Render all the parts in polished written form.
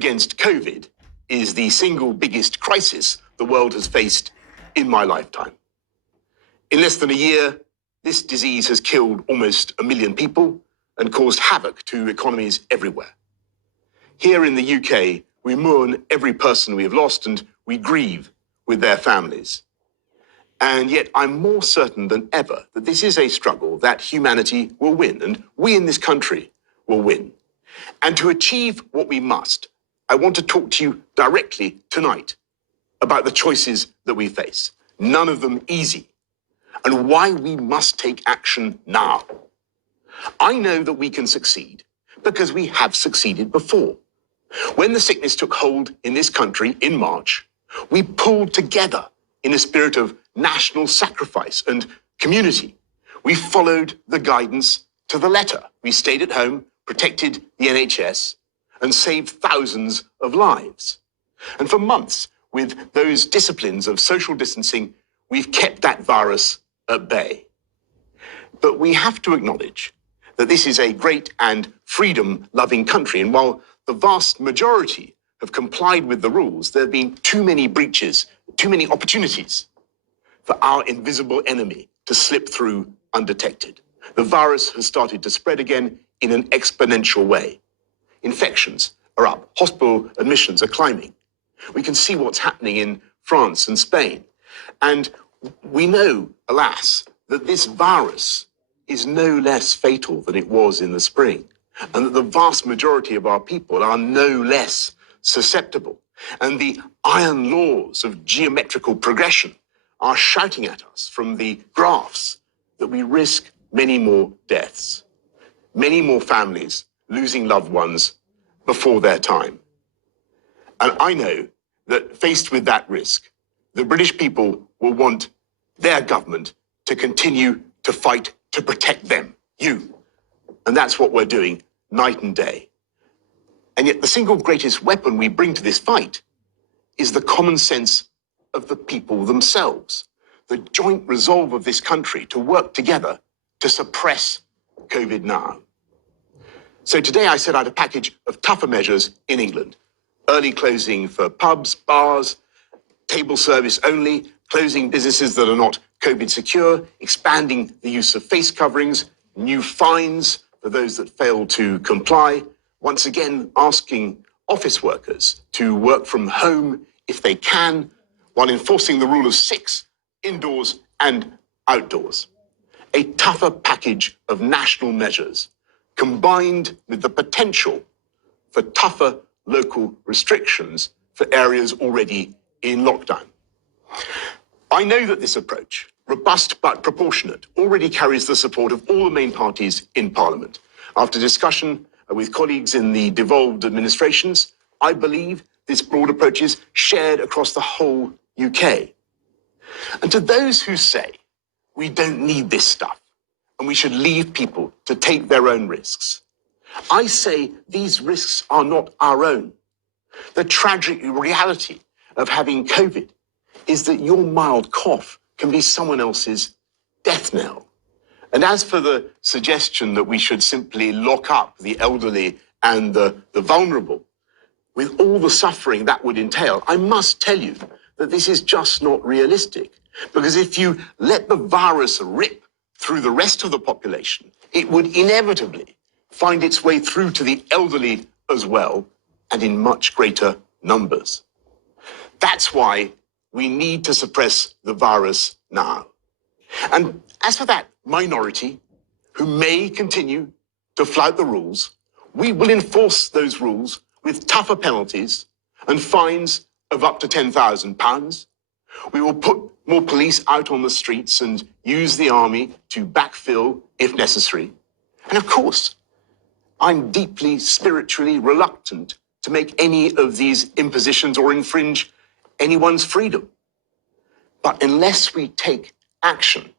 against COVID is the single biggest crisis the world has faced in my lifetime. In less than a year, this disease has killed almost 1 million people and caused havoc to economies everywhere. Here in the UK, we mourn every person we have lost and we grieve with their families. And yet I'm more certain than ever that this is a struggle that humanity will win, and we in this country will win. And to achieve what we must, I want to talk to you directly tonight about the choices that we face, none of them easy, and why we must take action now. I know that we can succeed because we have succeeded before. When the sickness took hold in this country in March, we pulled together in a spirit of national sacrifice and community. We followed the guidance to the letter. We stayed at home, protected the NHS, and saved thousands of lives. And for months, with those disciplines of social distancing, we've kept that virus at bay. But we have to acknowledge that this is a great and freedom-loving country, and while the vast majority have complied with the rules, there have been too many breaches, too many opportunities for our invisible enemy to slip through undetected. The virus has started to spread again in an exponential way. Infections are up, hospital admissions are climbing. We can see what's happening in France and Spain. And we know, alas, that this virus is no less fatal than it was in the spring, and that the vast majority of our people are no less susceptible. And the iron laws of geometrical progression are shouting at us from the graphs that we risk many more deaths, many more families losing loved ones before their time. And I know that faced with that risk, the British people will want their government to continue to fight to protect them, you. And that's what we're doing night and day. And yet the single greatest weapon we bring to this fight is the common sense of the people themselves, the joint resolve of this country to work together to suppress COVID now. So today I set out a package of tougher measures in England. Early closing for pubs, bars, table service only, closing businesses that are not COVID secure, expanding the use of face coverings, new fines for those that fail to comply, once again asking office workers to work from home if they can, while enforcing the rule of 6 indoors and outdoors. A tougher package of national measures combined with the potential for tougher local restrictions for areas already in lockdown. I know that this approach, robust but proportionate, already carries the support of all the main parties in Parliament. After discussion with colleagues in the devolved administrations, I believe this broad approach is shared across the whole UK. And to those who say we don't need this stuff and we should leave people to take their own risks, I say these risks are not our own. The tragic reality of having COVID is that your mild cough can be someone else's death knell. And as for the suggestion that we should simply lock up the elderly and the vulnerable, with all the suffering that would entail, I must tell you that this is just not realistic. Because if you let the virus rip through the rest of the population, it would inevitably find its way through to the elderly as well, and in much greater numbers. That's why we need to suppress the virus now. And as for that minority who may continue to flout the rules, we will enforce those rules with tougher penalties and fines of up to £10,000. We will put more police out on the streets and use the army to backfill if necessary. And of course, I'm deeply spiritually reluctant to make any of these impositions or infringe anyone's freedom. But unless we take action,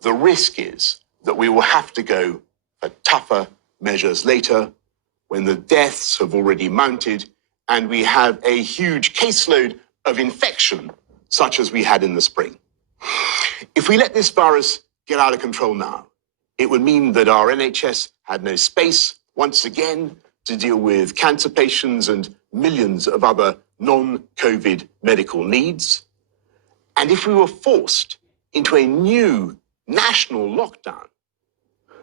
the risk is that we will have to go for tougher measures later when the deaths have already mounted and we have a huge caseload of infection such as we had in the spring. If we let this virus get out of control now, it would mean that our NHS had no space once again to deal with cancer patients and millions of other non-COVID medical needs. And if we were forced into a new national lockdown,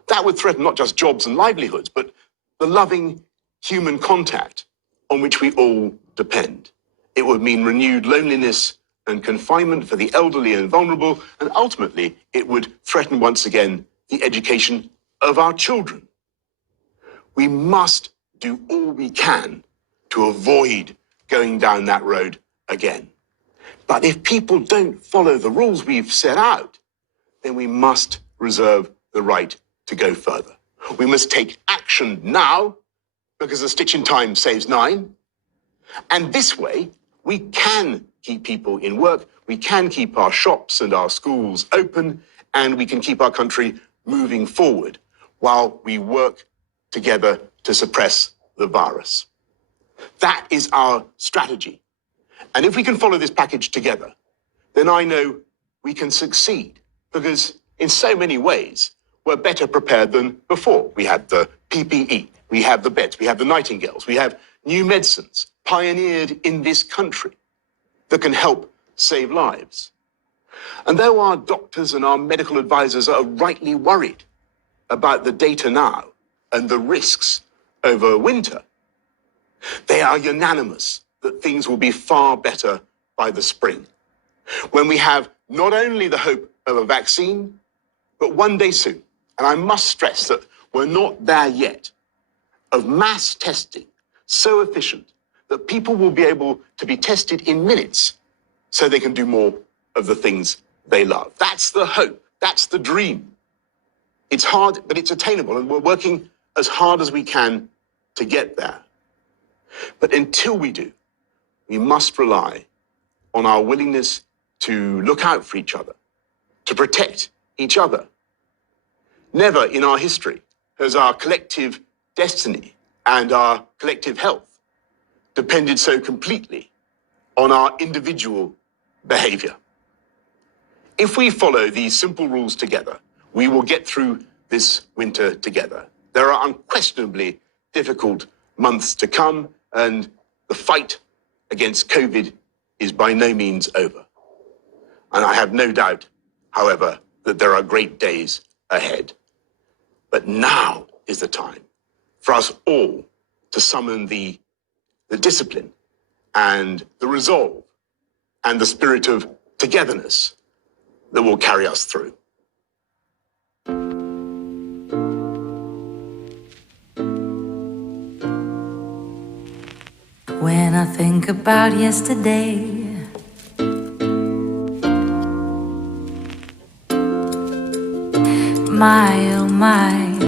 that would threaten not just jobs and livelihoods, but the loving human contact on which we all depend. It would mean renewed loneliness and confinement for the elderly and vulnerable, and ultimately it would threaten once again the education of our children. We must do all we can to avoid going down that road again. But if people don't follow the rules we've set out, then we must reserve the right to go further. We must take action now, because a stitch in time saves 9. And this way, we can keep people in work, we can keep our shops and our schools open, and we can keep our country moving forward while we work together to suppress the virus. That is our strategy. And if we can follow this package together, then I know we can succeed, because in so many ways, we're better prepared than before. We had the PPE, we have the beds, we have the Nightingales, we have new medicines pioneered in this country that can help save lives. And though our doctors and our medical advisors are rightly worried about the data now and the risks over winter, they are unanimous that things will be far better by the spring, when we have not only the hope of a vaccine, but one day soon, and I must stress that we're not there yet, of mass testing so efficient that people will be able to be tested in minutes so they can do more of the things they love. That's the hope. That's the dream. It's hard, but it's attainable, and we're working as hard as we can to get there. But until we do, we must rely on our willingness to look out for each other, to protect each other. Never in our history has our collective destiny and our collective health depended so completely on our individual behavior. If we follow these simple rules together, we will get through this winter together. There are unquestionably difficult months to come, and the fight against COVID is by no means over. And I have no doubt, however, that there are great days ahead. But now is the time for us all to summon the discipline and the resolve and the spirit of togetherness that will carry us through. When I think about yesterday, my oh my,